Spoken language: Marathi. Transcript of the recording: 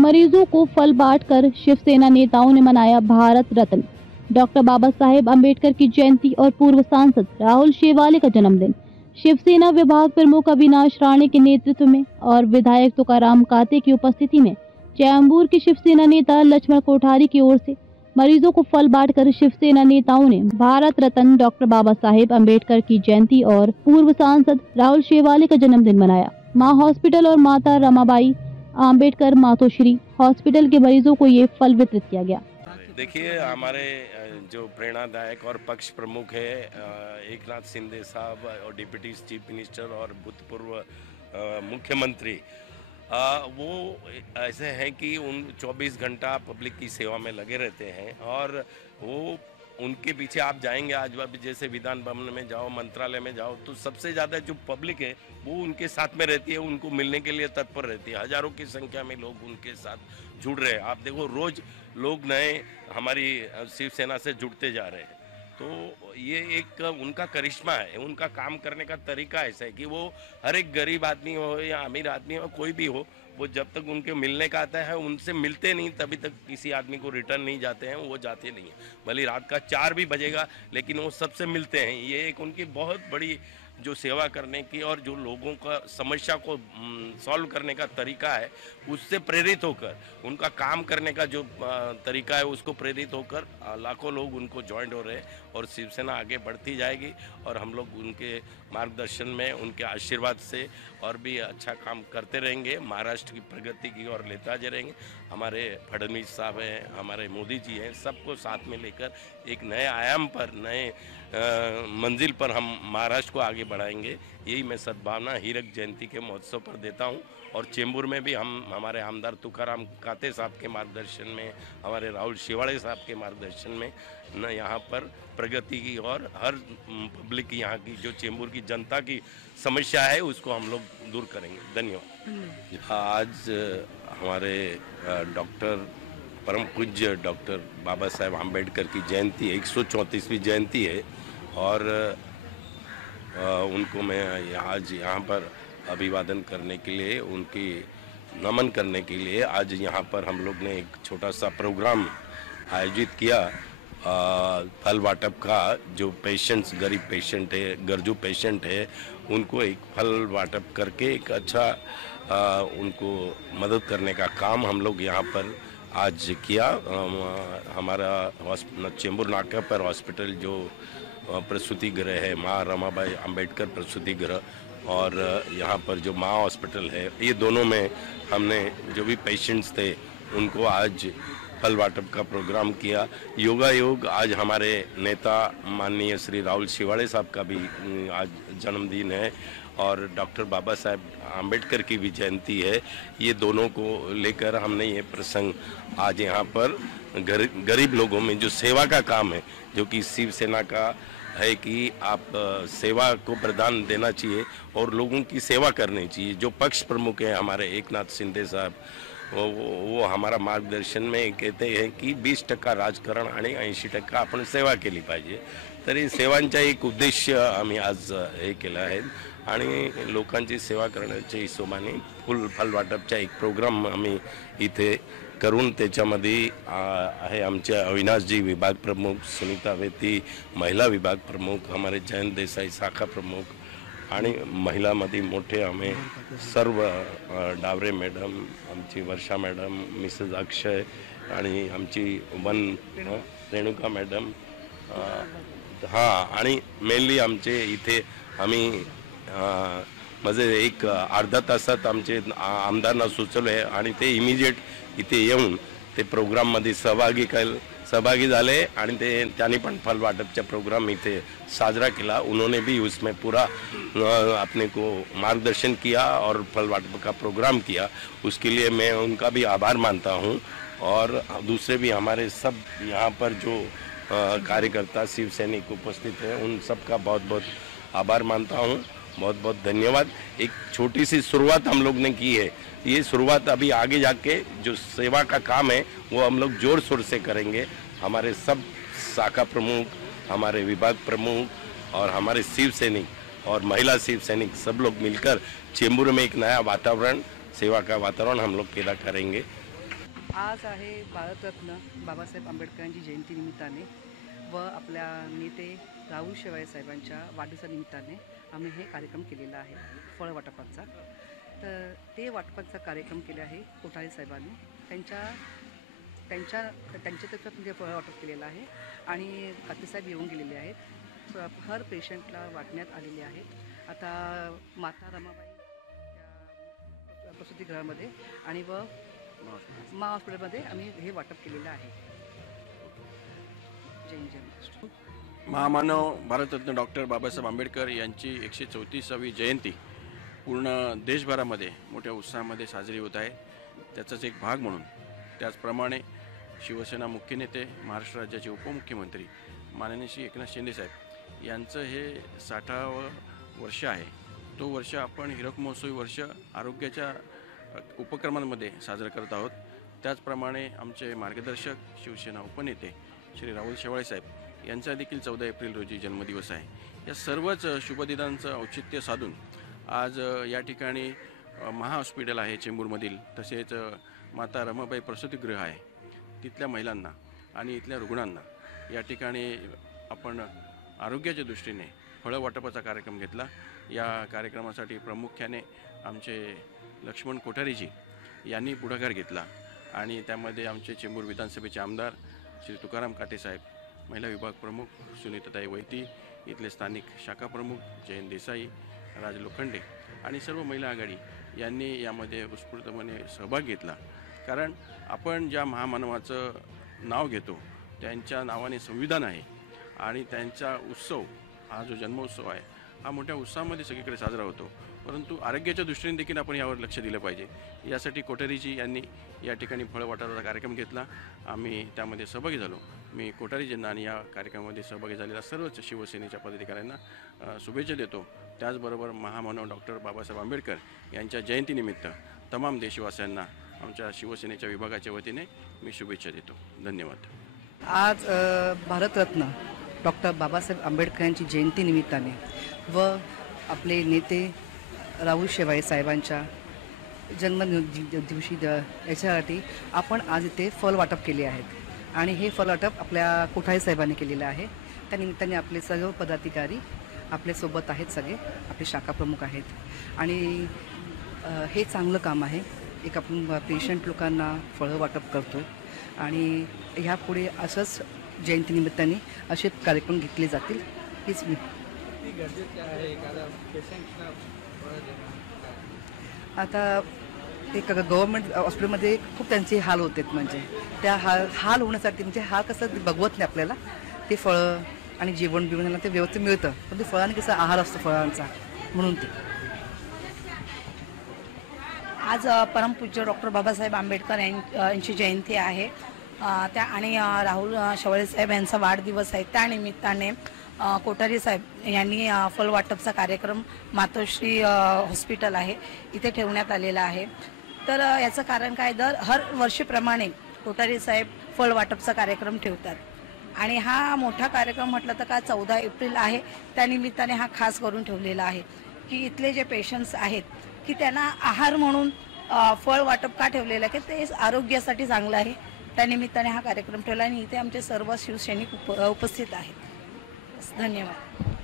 मरीजों को फल बांटकर शिवसेना नेताओं ने मनाया भारत रत्न। डॉक्टर बाबा साहेब अम्बेडकर की जयंती और पूर्व सांसद राहुल शेवाले का जन्मदिन। शिवसेना विभाग प्रमुख अविनाश राणे के नेतृत्व में और विधायक तुकाराम काते की उपस्थिति में चैम्बूर के शिवसेना नेता लक्ष्मण कोठारी की ओर से मरीजों को फल बांटकर शिवसेना नेताओं ने भारत रत्न डॉक्टर बाबा साहेब अम्बेडकर की जयंती और पूर्व सांसद राहुल शेवाले का जन्मदिन मनाया। माँ हॉस्पिटल और माता रमाबाई आम्बेडकर मातोश्री हॉस्पिटल के मरीजों को ये फल वितरित किया गया। देखिए, हमारे जो प्रेरणादायक और पक्ष प्रमुख है एकनाथ शिंदे साहब और डिप्टी चीफ मिनिस्टर और भूतपूर्व मुख्यमंत्री, वो ऐसे हैं कि उन 24 घंटा पब्लिक की सेवा में लगे रहते हैं और वो उनके पीछे आप जाएंगे आज भी, जैसे विधान भवन में जाओ, मंत्रालय में जाओ, तो सबसे ज़्यादा जो पब्लिक है वो उनके साथ में रहती है, उनको मिलने के लिए तत्पर रहती है। हजारों की संख्या में लोग उनके साथ जुड़ रहे हैं। आप देखो, रोज लोग नए हमारी शिवसेना से जुड़ते जा रहे हैं। तो ये एक उनका करिश्मा है, उनका काम करने का तरीका ऐसा है कि वो हर एक गरीब आदमी हो या अमीर आदमी हो, कोई भी हो, वो जब तक उनके मिलने का आता है उनसे मिलते नहीं, तभी तक किसी आदमी को रिटर्न नहीं जाते हैं, वो जाते नहीं हैं। भले रात का 4 भी बजेगा लेकिन वो सबसे मिलते हैं। ये एक उनकी बहुत बड़ी जो सेवा करने की और जो लोगों का समस्या को सॉल्व करने का तरीका है, उससे प्रेरित होकर उनका काम करने का जो तरीका है, उसको प्रेरित होकर लाखों लोग उनको ज्वाइन हो रहे हैं और शिवसेना आगे बढ़ती जाएगी और हम लोग उनके मार्गदर्शन में, उनके आशीर्वाद से और भी अच्छा काम करते रहेंगे, महाराष्ट्र की प्रगति की ओर लेता जा रहेंगे। हमारे फडणवीस साहब हैं, हमारे मोदी जी हैं, सबको साथ में लेकर एक नए आयाम पर, नए मंजिल पर हम महाराष्ट्र को आगे बढ़ाएंगे। यही मैं सद्भावना हीरक जयंती के महोत्सव पर देता हूं। और चेंबूर में भी हम हमारे आमदार तुकाराम काते साहब के मार्गदर्शन में, हमारे राहुल शेवाड़े साहब के मार्गदर्शन में न यहाँ पर प्रगति की और हर पब्लिक यहाँ की जो चेंबूर की जनता की समस्या है उसको हम लोग दूर करेंगे। धन्यवाद। आज हमारे डॉक्टर परम पूज्य डॉक्टर बाबा साहेब आम्बेडकर की जयंती 134वीं जयंती है और उनको मैं आज यहाँ पर अभिवादन करने के लिए, उनकी नमन करने के लिए आज यहाँ पर हम लोग ने एक छोटा सा प्रोग्राम आयोजित किया। फल वाटप का, जो पेशेंट्स, गरीब पेशेंट है, गर्जू पेशेंट है, उनको एक फल वाटप करके एक अच्छा उनको मदद करने का काम हम लोग यहाँ पर आज किया। हमारा चेंबूर नाका पर हॉस्पिटल जो प्रसूति गृह है, माँ रमाबाई आम्बेडकर प्रसूति गृह, और यहाँ पर जो माँ हॉस्पिटल है, ये दोनों में हमने जो भी पेशेंट्स थे उनको आज फल वाटप का प्रोग्राम किया। योगा योग, आज हमारे नेता माननीय श्री राहुल शेवाड़े साहब का भी आज जन्मदिन है और डॉक्टर बाबा साहेब आम्बेडकर की भी जयंती है। ये दोनों को लेकर हमने ये प्रसंग आज यहाँ पर गरीब लोगों में जो सेवा का काम है, जो कि शिवसेना का है कि आप सेवा को प्रदान देना चाहिए और लोगों की सेवा करनी चाहिए। जो पक्ष प्रमुख हैं हमारे एकनाथ शिंदे साहब, वो हमारा मार्गदर्शन में कहते हैं की 20% राजकारण आणि 80% आपण सेवा केली पाहिजे। तरी सेवांचा एक उद्देश्य आम्ही आज हे केला आहे आणि लोकांची सेवा करण्याच्या हिशोबाने फल वाटपचा एक प्रोग्राम आम्ही इथे करून त्याच्यामध्ये आहे आमचे अविनाशजी विभाग प्रमुख, सुनीता वेती महिला विभाग प्रमुख, हमारे जयंत देसाई शाखा प्रमुख आणि महिलामध्ये मोठे आम्ही सर्व डावरे मॅडम, आमची वर्षा मॅडम, मिसेस अक्षय आणि आमची रेणुका मॅडम, हां, आणि मेनली आमचे इथे आम्ही म्हणजे एक अर्धा तासात आमचे आमदारांना सुचवले आणि ते इमिजिएट इथे येऊन ते प्रोग्राममध्ये सहभागी झाले आणि त्यांनी पण फल वाटपचा प्रोग्राम इथे साजरा किया। उन्होंने भी उसमें पूरा अपने को मार्गदर्शन किया और फल वाटप का प्रोग्राम किया। उसके लिए मैं उनका भी आभार मानता हूं और दूसरे भी हमारे सब यहाँ पर जो कार्यकर्ता शिव सैनिक उपस्थित हैं उन सब का बहुत बहुत आभार मानता हूं। बहुत बहुत धन्यवाद। एक छोटी सी शुरुआत हम लोग ने की है, ये शुरुआत अभी आगे जाके जो सेवा का काम है वो हम लोग जोर शोर से करेंगे। हमारे सब शाखा प्रमुख, हमारे विभाग प्रमुख और हमारे शिव सैनिक और महिला शिव सैनिक सब लोग मिलकर चेंबूर में एक नया वातावरण, सेवा का वातावरण हम लोग पैदा करेंगे। आज आहे भारतरत्न बाबासाहेब आंबेडकरांची जयंती निमित्ताने व आपल्या नेते राहुल शेवाळे साहेबांच्या वाढदिवसानिमित्ताने आम्ही हे कार्यक्रम केलेला आहे फळ वाटपाचा. तर ते वाटपाचा कार्यक्रम केला आहे कोठारी साहेबांनी. त्यांच्यातर्फे म्हणजे फळ वाटप केलेलं आहे आणि कातेसाहेब येऊन गेलेले आहेत. हर पेशंटला वाटण्यात आलेले आहेत. आता माता रमाबाई त्या प्रसूतिगृहामध्ये आणि व मा हॉस्पिटलमध्ये आम्ही हे वाटप केलेलं आहे. जय महाराष्ट्र. महामानव भारतरत्न डॉक्टर बाबासाहेब आंबेडकर यांची 134वी जयंती पूर्ण देशभरामध्ये मोठ्या उत्साहामध्ये साजरी होत आहे. त्याचाच एक भाग म्हणून त्याचप्रमाणे शिवसेना मुख्य नेते, महाराष्ट्र राज्याचे उपमुख्यमंत्री माननीय श्री एकनाथ शिंदे साहेब यांचं हे 60वं वर्ष आहे. तो वर्ष आपण हीरक महोत्सवी वर्ष आरोग्याच्या उपक्रमांमध्ये साजरं करत आहोत. त्याचप्रमाणे आमचे मार्गदर्शक शिवसेना उपनेते श्री राहुल शेवाळे साहेब यांचा देखील 14 एप्रिल रोजी जन्मदिवस आहे. या सर्वच शुभदिनांचं औचित्य साधून आज या ठिकाणी महा हॉस्पिटल आहे चेंबूरमधील, तसेच माता रमाबाई प्रसूतिगृह आहे, तिथल्या महिलांना आणि इथल्या रुग्णांना या ठिकाणी आपण आरोग्याच्या दृष्टीने फळं वाटपाचा कार्यक्रम घेतला. या कार्यक्रमासाठी प्रामुख्याने आमचे लक्ष्मण कोठारीजी यांनी पुढाकार घेतला आणि त्यामध्ये आमचे चेंबूर विधानसभेचे आमदार श्री तुकाराम काटेसाहेब, महिला विभाग प्रमुख सुनीताताई वैती, इथले स्थानिक शाखा प्रमुख जयंत देसाई, राज लोखंडे आणि सर्व महिला आघाडी यांनी यामध्ये उत्स्फूर्तपणे सहभाग घेतला. कारण आपण ज्या महामानवाचं नाव घेतो त्यांच्या नावाने संविधान आहे आणि त्यांचा उत्सव, हा जो जन्मोत्सव आहे, हा मोठ्या उत्साहामध्ये सगळीकडे साजरा होतो. परंतु आरोग्याच्या दृष्टीने देखील आपण यावर लक्ष दिलं पाहिजे. यासाठी कोठारीजी यांनी या ठिकाणी फळ वाटपाचा कार्यक्रम घेतला. आम्ही त्यामध्ये सहभागी झालो. मी कोठारीजींना आणि या कार्यक्रमामध्ये सहभागी झालेल्या सर्वच शिवसेनेच्या पदाधिकाऱ्यांना शुभेच्छा देतो. त्याचबरोबर महामानव डॉक्टर बाबासाहेब आंबेडकर यांच्या जयंतीनिमित्त तमाम देशवासियांना आमच्या शिवसेनेच्या विभागाच्या वतीने मी शुभेच्छा देतो. धन्यवाद. आज भारतरत्न डॉक्टर बाबासाहेब आंबेडकर यांची जयंती निमित्ताने व आपले नेते राहुल शेवाळे साहेबांच्या जन्मदिवशी याच्यासाठी आपण आज इथे फळ वाटप केले आहेत आणि हे फळ वाटप आपल्या कोठारी साहेबांनी केलेलं आहे. त्यानिमित्ताने आपले सर्व पदाधिकारी आपल्यासोबत आहेत, सगळे आपले शाखा प्रमुख आहेत आणि हे चांगलं काम आहे. एक आपण पेशंट लोकांना फळं वाटप करतो आणि ह्यापुढे असंच जयंतीनिमित्ताने असे कार्यक्रम घेतले जातील. हीच मी आता ते गव्हर्नमेंट हॉस्पिटलमध्ये खूप त्यांचे हाल होते. म्हणजे त्या हाल होण्यासाठी म्हणजे हाल कसं बघवत नाही आपल्याला. ते फळं आणि जेवण बिवणाला ते व्यवस्थित मिळतं, पण ते फळांनी कसं आहार असतो फळांचा, म्हणून ते आज परमपूज्य डॉक्टर बाबासाहेब आंबेडकर यांची जयंती आहे. त्या आणि राहुल शेवाळे साहेब यांचा वाढदिवस आहे. त्यानिमित्ताने कोठारी साहेब यांनी फळ वाटपचा कार्यक्रम मातोश्री हॉस्पिटल आहे इथे ठेवण्यात आलेला आहे. तर याचं कारण काय, हर वर्षीप्रमाणे कोठारी साहेब फळ वाटपचा कार्यक्रम ठेवतात आणि हा मोठा कार्यक्रम म्हटलं तर का 14 एप्रिल आहे, त्यानिमित्ताने हा खास करून ठेवलेला आहे की इथले जे पेशंट्स आहेत की त्यांना आहार म्हणून फळ वाटप का ठेवलेलं आहे की ते आरोग्यासाठी चांगलं आहे. त्यानिमित्ताने हा कार्यक्रम ठेवला आणि इथे आमचे सर्व शिवसैनिक उपस्थित आहेत. धन्यवाद.